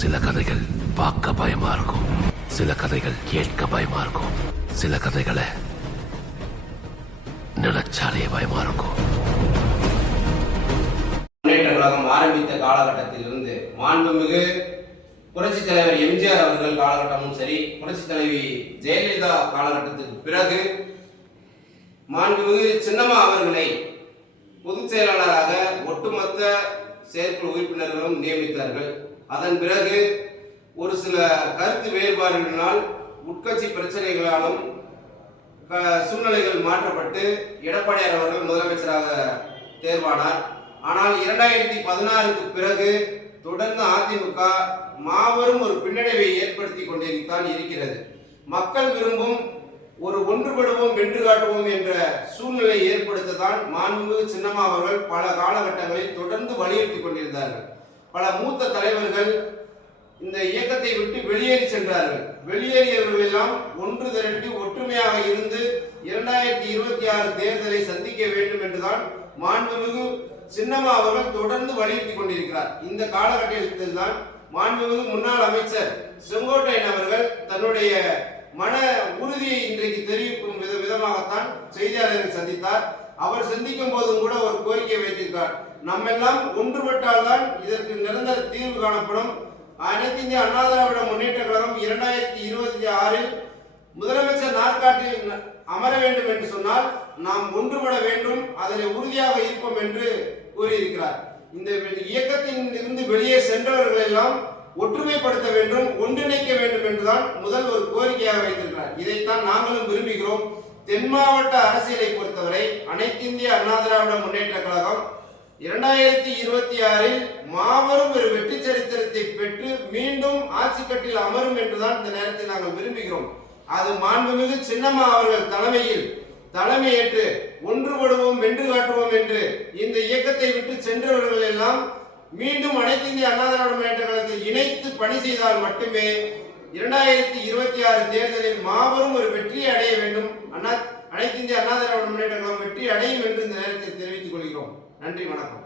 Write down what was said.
சில கதைகள் பார்க்க பயமா இருக்கும். சில கதைகள் கேட்க பயமா இருக்கும். சில கதைகளை நினைச்சாலே பயமா இருக்கும். முன்னேற்ற கழகம் ஆரம்பித்த காலகட்டத்திலிருந்து மாண்புமிகு புரட்சி தலைவர் எம்ஜிஆர் அவர்கள் காலகட்டமும் சரி புரட்சி தலைவி ஜெயலலிதா காலகட்டத்துக்கு பிறகு மாண்புமிகு சின்னம்மா அவர்களை பொதுச் செயலாளராக ஒட்டுமொத்த செயற்குழு உறுப்பினர்களும் நியமித்தார்கள். அதன் பிறகு ஒரு சில கருத்து வேறுபாடுகளினால் உட்கட்சி பிரச்சனைகளாலும் க- சூழ்நிலைகள் மாற்றப்பட்டு எடப்பாடியார் அவர்கள் முதலமைச்சராக தேர்வானார். ஆனால் இரண்டாயிரத்தி பதினாறுக்கு பிறகு தொடர்ந்து அதிமுக மாபெரும் ஒரு பின்னடைவை ஏற்படுத்தி கொண்டிருத்தான் இருக்கிறது. மக்கள் விரும்பும் ஒரு ஒன்றுபடுவோம் வென்று காட்டுவோம் என்ற சூழ்நிலை ஏற்படுத்ததான் மாண்புமிகு சின்னம்மா அவர்கள் பல காலகட்டங்களில் தொடர்ந்து வலியுறுத்தி கொண்டிருந்தார்கள். பல மூத்த தலைவர்கள் இந்த இயக்கத்தை விட்டு வெளியேறி சென்றார்கள். வெளியேறியவர்கள் எல்லாம் ஒன்று திரட்டி ஒற்றுமையாக இருந்து இரண்டாயிரத்தி இருபத்தி ஆறு தேர்தலை சந்திக்க வேண்டும் என்றுதான் மாண்புமிகு சின்னம்மா அவர்கள் தொடர்ந்து வலியுறுத்தி கொண்டிருக்கிறார். இந்த காலகட்டத்தில் தான் மாண்புமிகு முன்னாள் அமைச்சர் செங்கோட்டையன் அவர்கள் தன்னுடைய மன உறுதியை இன்றைக்கு தெரிவிக்கும் வித விதமாகத்தான் செய்தியாளர்கள் சந்தித்தார். அவர் சந்திக்கும் போதும் கூட ஒரு கோரிக்கை வைத்திருக்கிறார் நம்மெல்லாம் ஒன்றுபட்டால்தான் இதற்கு நிரந்தர தீர்வு காணப்படும். அனைத்து இந்திய அண்ணா திராவிட முன்னேற்ற கழகம் இரண்டாயிரத்தி இருபத்தி ஆறில் முதலமைச்சர் நாற்காட்டில் அமர வேண்டும் என்று சொன்னால் நாம் ஒன்றுபட வேண்டும் அதில் உறுதியாக இருப்போம் என்று கூறியிருக்கிறார். இந்த இயக்கத்தின் இருந்து வெளியே சென்றவர்கள் எல்லாம் ஒற்றுமைப்படுத்த வேண்டும் ஒன்றிணைக்க வேண்டும் என்றுதான் முதல் ஒரு கோரிக்கையாக வைத்திருக்கிறார். இதைத்தான் நாங்களும் விரும்புகிறோம். தென் மாவட்ட அரசியலை பொறுத்தவரை தென்னிந்திய இந்திய அண்ணா திராவிட முன்னேற்ற கழகம் இரண்டாயிரத்தி இருபத்தி ஆறில் மாபெரும் ஒரு வெற்றி சரித்திரத்தை பெற்று மீண்டும் ஆட்சி கட்டில் அமரும் என்றுதான் இந்த நேரத்தில் நாங்கள் விரும்புகிறோம். அது மாண்புமிகு சின்னம்மா அவர்கள் தலைமையில் தலைமையேற்று ஒன்றுபடுவோம் வென்று காட்டுவோம் என்று இந்த இயக்கத்தை விட்டு சென்றவர்கள் எல்லாம் மீண்டும் அனைத்து இந்திய அண்ணா திராவிட முன்னேற்ற கழகத்தில் இணைத்து பணி செய்தால் மட்டுமே இரண்டாயிரத்தி இருபத்தி ஆறு தேர்தலில் மாபெரும் ஒரு வெற்றியை அடைய வேண்டும். அண்ணா அனைத்து இந்திய அண்ணா திராவிட முன்னேற்ற வெற்றி அடையும் என்று இந்த நேரத்தில் தெரிவித்துக் கொள்கிறோம். நன்றி வணக்கம்.